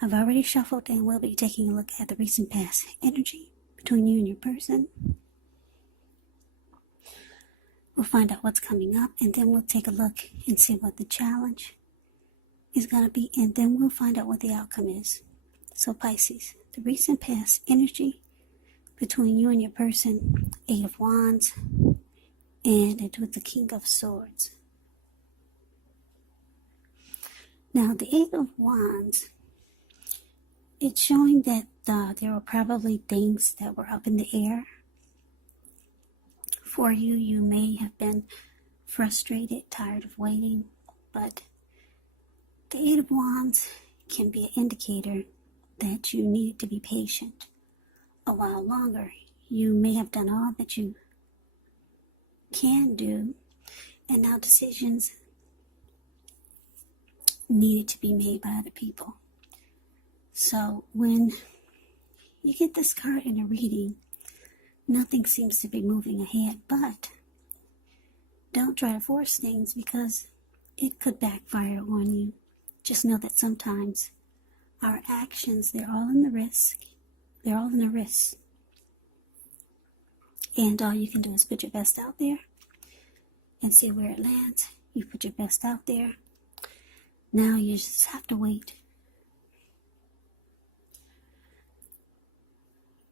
I've already shuffled and we'll be taking a look at the recent past energy between you and your person. We'll find out what's coming up, and then we'll take a look and see what the challenge is going to be, and then we'll find out what the outcome is. So Pisces, the recent past energy between you and your person, 8 of Wands, and it's with the King of Swords. Now, the 8 of Wands, it's showing that there were probably things that were up in the air. For you, you may have been frustrated, tired of waiting, but the 8 of Wands can be an indicator that you need to be patient a while longer. You may have done all that you can do, and now decisions needed to be made by other people. So when you get this card in a reading, nothing seems to be moving ahead, but don't try to force things because it could backfire on you. Just know that sometimes our actions, they're all in the risk. They're all in the risk. And all you can do is put your best out there and see where it lands. You put your best out there. Now you just have to wait.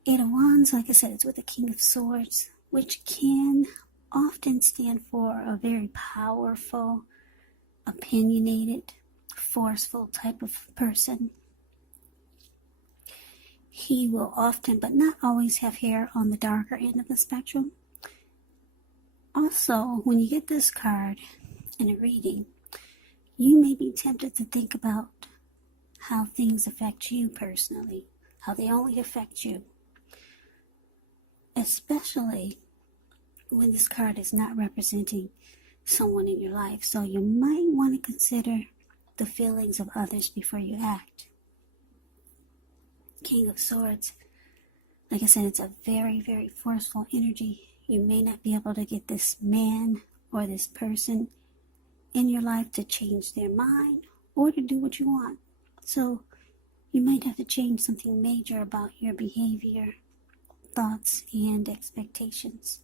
8 of Wands, like I said, it's with the King of Swords, which can often stand for a very powerful, opinionated, forceful type of person. He will often, but not always, have hair on the darker end of the spectrum. Also, when you get this card in a reading, you may be tempted to think about how things affect you personally, how they only affect you. Especially when this card is not representing someone in your life. So you might want to consider the feelings of others before you act. King of Swords, like I said, it's a very, very forceful energy. You may not be able to get this man or this person in your life to change their mind or to do what you want. So you might have to change something major about your behavior, thoughts, and expectations.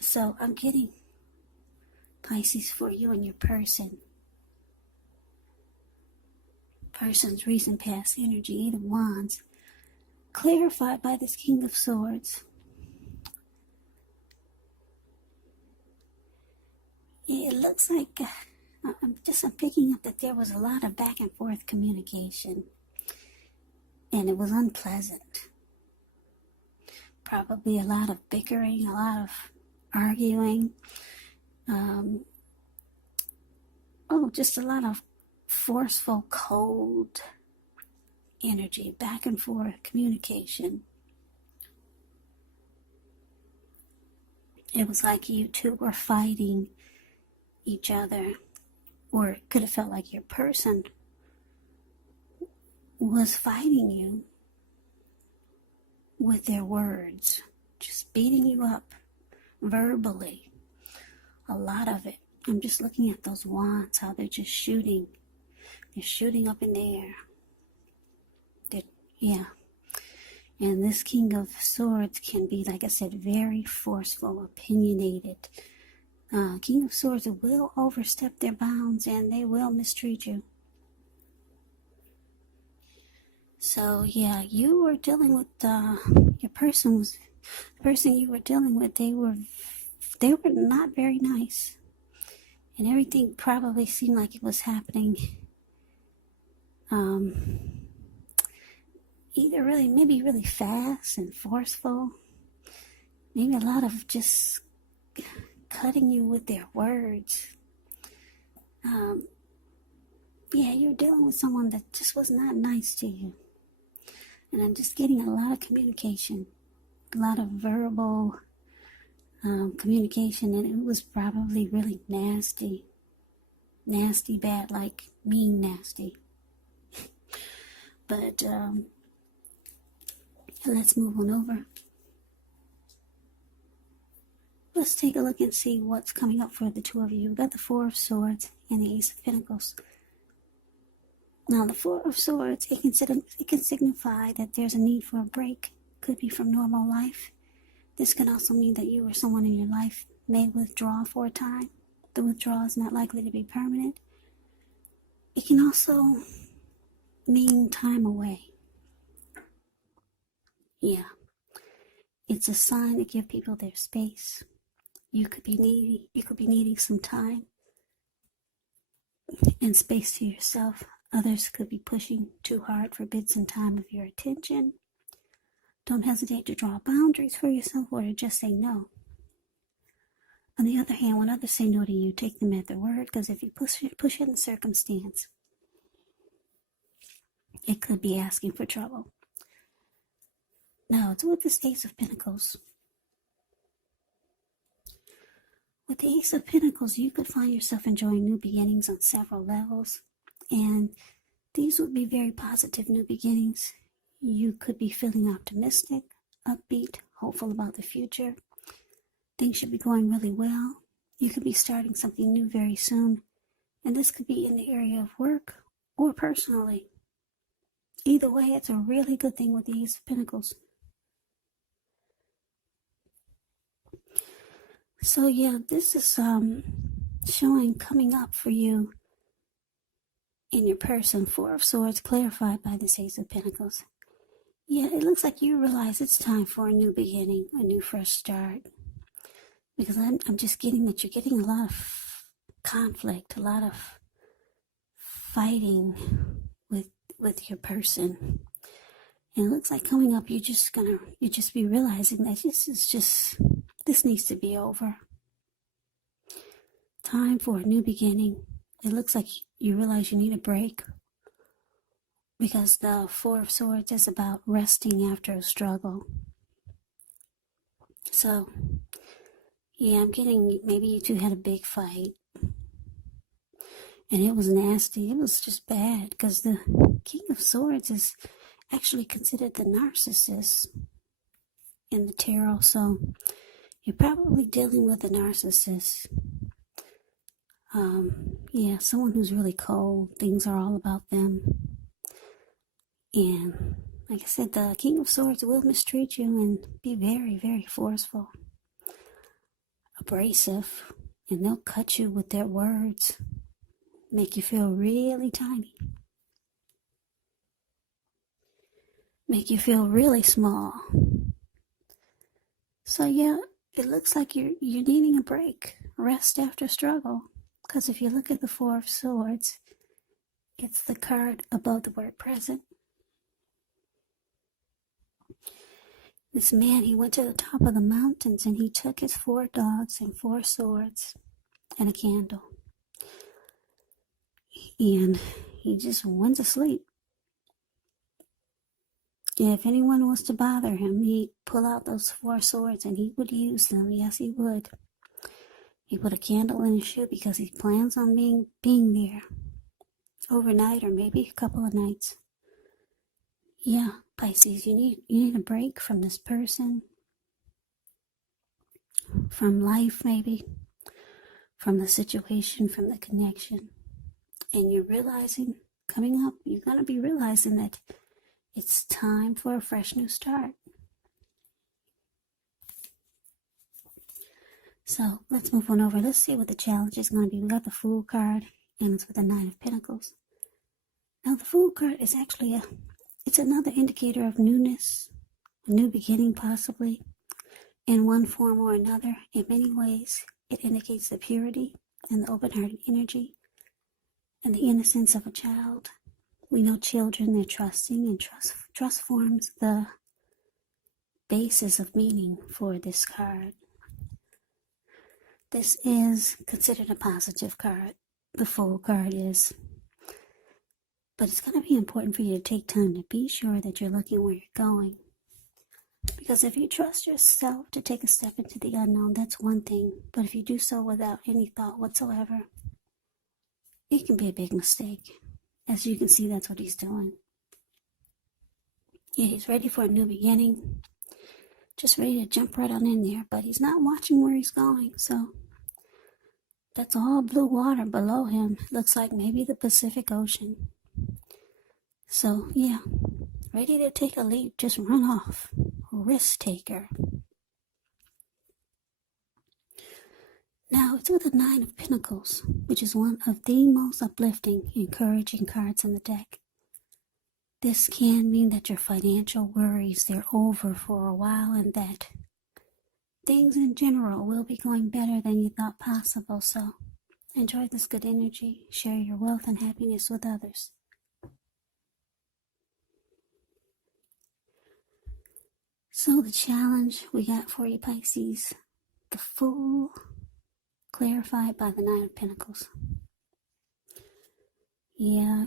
So I'm getting, Pisces, for you and your person. Person's recent past energy, 8 of Wands, clarified by this King of Swords. It looks like I'm picking up that there was a lot of back and forth communication, and it was unpleasant. Probably a lot of bickering, a lot of arguing. Just a lot of forceful, cold energy, back and forth communication. It was like you two were fighting each other, or it could have felt like your person was fighting you with their words, just beating you up verbally. A lot of it. I'm just looking at those wands, how they're just shooting. They're shooting up in the air. And this King of Swords can be, like I said, very forceful, opinionated. King of Swords will overstep their bounds and they will mistreat you. So yeah, you were dealing with the person you were dealing with. They were not very nice, and everything probably seemed like it was happening. Either maybe really fast and forceful, maybe a lot of just cutting you with their words. You're dealing with someone that just was not nice to you. And I'm just getting a lot of communication, a lot of verbal communication, and it was probably really nasty, bad, like mean nasty. But let's move on over. Let's take a look and see what's coming up for the two of you. We've got the 4 of Swords and the Ace of Pentacles. Now, the Four of Swords, it can signify that there's a need for a break. Could be from normal life. This can also mean that you or someone in your life may withdraw for a time. The withdrawal is not likely to be permanent. It can also mean time away. Yeah. It's a sign to give people their space. You could be needing some time and space to yourself. Others could be pushing too hard for bits and time of your attention. Don't hesitate to draw boundaries for yourself or to just say no. On the other hand, when others say no to you, take them at their word, because if you push in the circumstance, it could be asking for trouble. Now, it's with this Ace of Pentacles. With the Ace of Pentacles, you could find yourself enjoying new beginnings on several levels, and these would be very positive new beginnings. You could be feeling optimistic, upbeat, hopeful about the future. Things should be going really well. You could be starting something new very soon, and this could be in the area of work or personally. Either way, it's a really good thing with the Ace of Pentacles. So yeah, this is showing coming up for you in your person. Four of Swords clarified by this Ace of Pentacles. Yeah, it looks like you realize it's time for a new beginning, a new fresh start. Because I'm just getting that you're getting a lot of conflict, a lot of fighting with your person. And it looks like coming up, you just be realizing that this needs to be over. Time for a new beginning. It looks like you realize you need a break, because the Four of Swords is about resting after a struggle. So, yeah, I'm getting, maybe you two had a big fight, and it was nasty. It was just bad, because the King of Swords is actually considered the narcissist in the tarot. So you're probably dealing with a narcissist. Yeah, someone who's really cold. Things are all about them. And like I said, the King of Swords will mistreat you and be very, very forceful, abrasive, and they'll cut you with their words, make you feel really tiny, make you feel really small. So yeah, it looks like you're needing a break, rest after struggle. Because if you look at the Four of Swords, it's the card above the word present. This man, he went to the top of the mountains and he took his 4 dogs and 4 swords and a candle. And he just went to sleep. If anyone was to bother him, he'd pull out those 4 swords and he would use them. Yes, he would. He put a candle in his shoe because he plans on being there overnight or maybe a couple of nights. Yeah, Pisces, you need a break from this person, from life maybe, from the situation, from the connection. And you're realizing, coming up, you're going to be realizing that it's time for a fresh new start. So let's move on over. Let's see what the challenge is going to be. We got the Fool card, and it's with the Nine of Pentacles. Now the Fool card is actually it's another indicator of newness, a new beginning possibly, in one form or another. In many ways, it indicates the purity and the open-hearted energy and the innocence of a child. We know children, they're trusting, and trust forms the basis of meaning for this card. This is considered a positive card. The Fool card is. But it's going to be important for you to take time to be sure that you're looking where you're going. Because if you trust yourself to take a step into the unknown, that's one thing. But if you do so without any thought whatsoever, it can be a big mistake. As you can see, that's what he's doing. Yeah, he's ready for a new beginning. Just ready to jump right on in there. But he's not watching where he's going. So that's all blue water below him. Looks like maybe the Pacific Ocean. So, yeah, ready to take a leap, just run off. Risk taker. Now, it's with the Nine of Pentacles, which is one of the most uplifting, encouraging cards in the deck. This can mean that your financial worries, they're over for a while, and that things in general will be going better than you thought possible. So, enjoy this good energy. Share your wealth and happiness with others. So the challenge we got for you, Pisces, the Fool, clarified by the Nine of Pentacles. Yeah.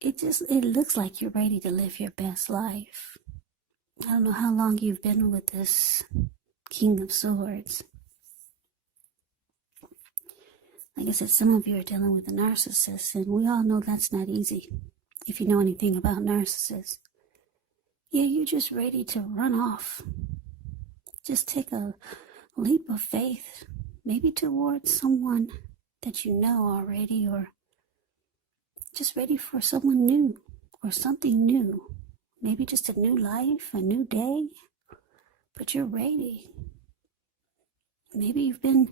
It looks like you're ready to live your best life. I don't know how long you've been with this King of Swords. Like I said, some of you are dealing with a narcissist, and we all know that's not easy. If you know anything about narcissists. Yeah, you're just ready to run off. Just take a leap of faith, maybe towards someone that you know already, or just ready for someone new or something new. Maybe just a new life, a new day, but you're ready. Maybe you've been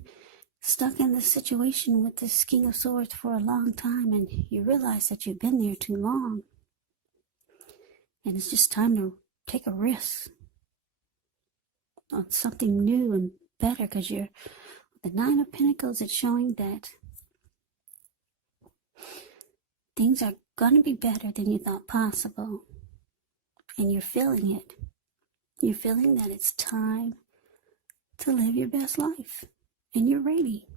stuck in this situation with this King of Swords for a long time, and you realize that you've been there too long. And it's just time to take a risk on something new and better, because the Nine of Pentacles, it's showing that things are going to be better than you thought possible. And you're feeling it. You're feeling that it's time to live your best life. And you're ready.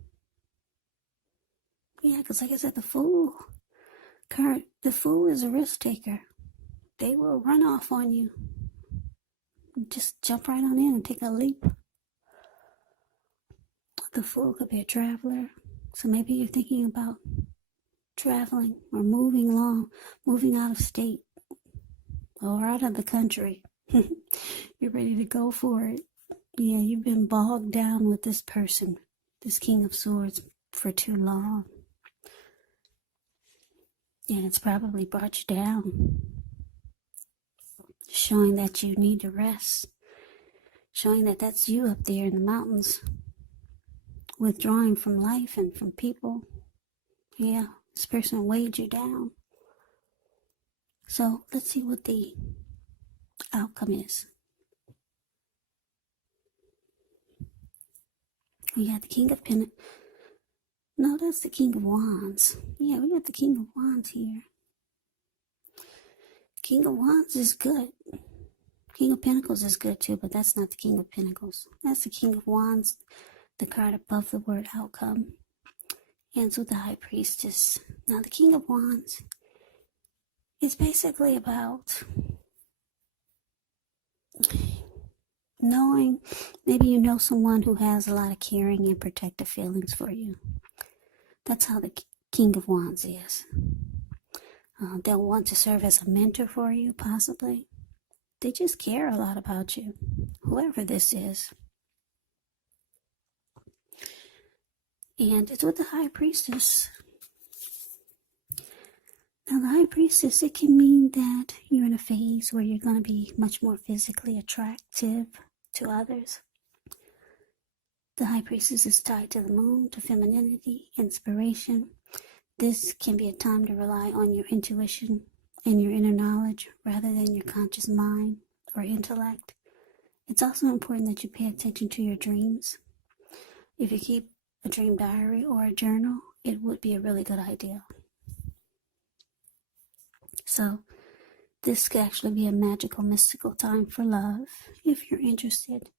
Yeah, because like I said, the Fool card, the Fool is a risk taker. They will run off on you. Just jump right on in and take a leap. The Fool could be a traveler. So maybe you're thinking about traveling or moving out of state or out of the country. You're ready to go for it. Yeah, you've been bogged down with this person, this King of Swords, for too long. And it's probably brought you down. Showing that you need to rest. Showing that that's you up there in the mountains. Withdrawing from life and from people. Yeah, this person weighed you down. So let's see what the outcome is. We got the King of Pentacles. No, that's the King of Wands. Yeah, we got the King of Wands here. King of Wands is good. King of Pentacles is good too, but that's not the King of Pentacles. That's the King of Wands, the card above the word outcome. Ends with the High Priestess. Now, the King of Wands is basically about knowing, maybe you know someone who has a lot of caring and protective feelings for you. That's how the King of Wands is. They'll want to serve as a mentor for you, possibly. They just care a lot about you, whoever this is. And it's with the High Priestess. Now, the High Priestess, it can mean that you're in a phase where you're going to be much more physically attractive to others. The High Priestess is tied to the moon, to femininity, inspiration. This can be a time to rely on your intuition and your inner knowledge rather than your conscious mind or intellect. It's also important that you pay attention to your dreams. If you keep a dream diary or a journal, it would be a really good idea. So, this could actually be a magical, mystical time for love, if you're interested.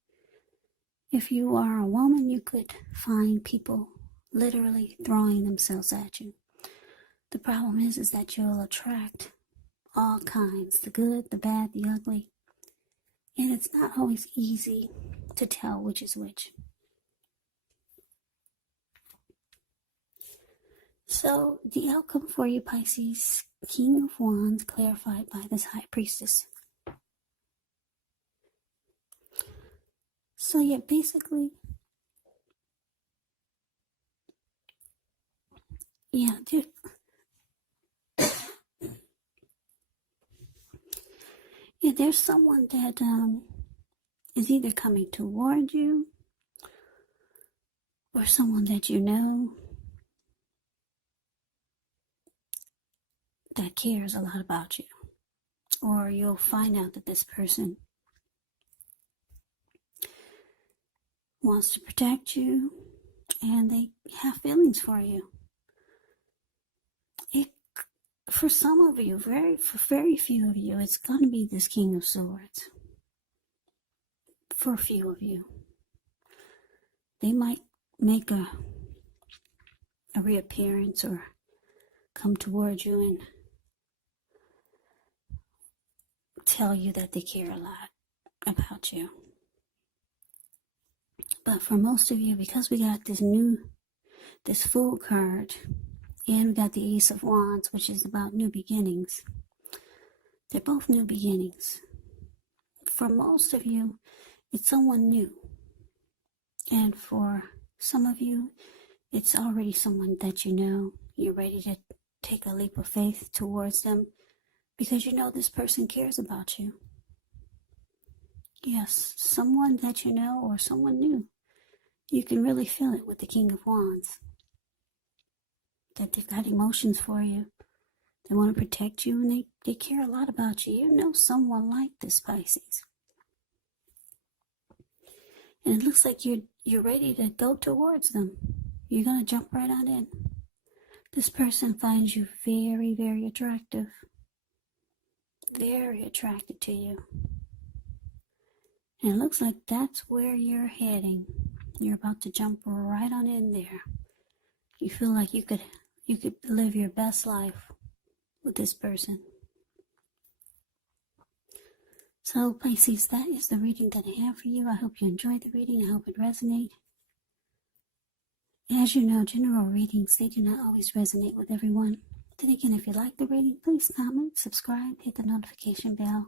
If you are a woman, you could find people literally throwing themselves at you. The problem is that you'll attract all kinds, the good, the bad, the ugly. And it's not always easy to tell which is which. So, the outcome for you, Pisces, King of Wands, clarified by this High Priestess. So, yeah, basically, Yeah, there's someone that is either coming toward you or someone that you know that cares a lot about you. Or you'll find out that this person wants to protect you and they have feelings for you. For some of you, for very few of you, it's going to be this King of Swords. For a few of you, they might make a reappearance or come towards you and tell you that they care a lot about you. But for most of you, because we got this Fool card, and we got the Ace of Wands, which is about new beginnings. They're both new beginnings. For most of you, it's someone new. And for some of you, it's already someone that you know. You're ready to take a leap of faith towards them because you know this person cares about you. Yes, someone that you know or someone new. You can really feel it with the King of Wands. That they've got emotions for you. They want to protect you and they care a lot about you. You know someone like this, Pisces. And it looks like you're ready to go towards them. You're going to jump right on in. This person finds you very, very attractive. Very attracted to you. And it looks like that's where you're heading. You're about to jump right on in there. You feel like you could live your best life with this person. So Pisces, that is the reading that I have for you. I hope you enjoyed the reading. I hope it resonated. As you know, general readings, they do not always resonate with everyone. Then again, if you like the reading, please comment, subscribe, hit the notification bell.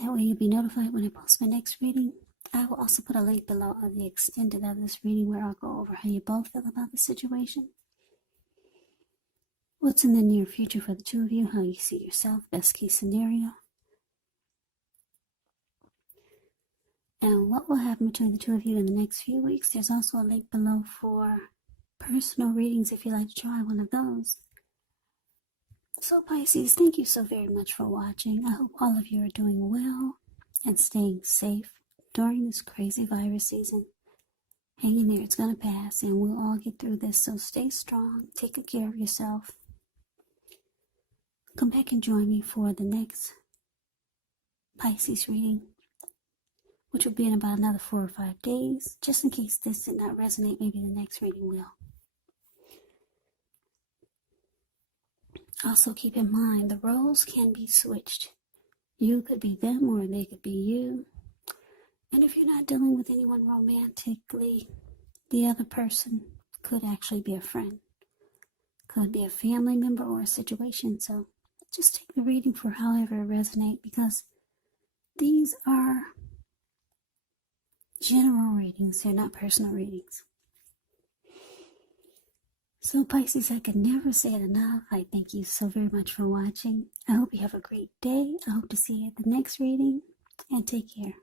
That way you'll be notified when I post my next reading. I will also put a link below of the extended of this reading where I'll go over how you both feel about the situation. What's in the near future for the two of you, how you see yourself, best case scenario. And what will happen between the two of you in the next few weeks. There's also a link below for personal readings if you'd like to try one of those. So Pisces, thank you so very much for watching. I hope all of you are doing well and staying safe during this crazy virus season. Hang in there, it's going to pass and we'll all get through this. So stay strong, take good care of yourself. Come back and join me for the next Pisces reading, which will be in about another 4 or 5 days. Just in case this did not resonate, maybe the next reading will. Also keep in mind, the roles can be switched. You could be them or they could be you. And if you're not dealing with anyone romantically, the other person could actually be a friend. Could be a family member or a situation. So just take the reading for however it resonates, because these are general readings. They're not personal readings. So Pisces, I could never say it enough. I thank you so very much for watching. I hope you have a great day. I hope to see you at the next reading. And take care.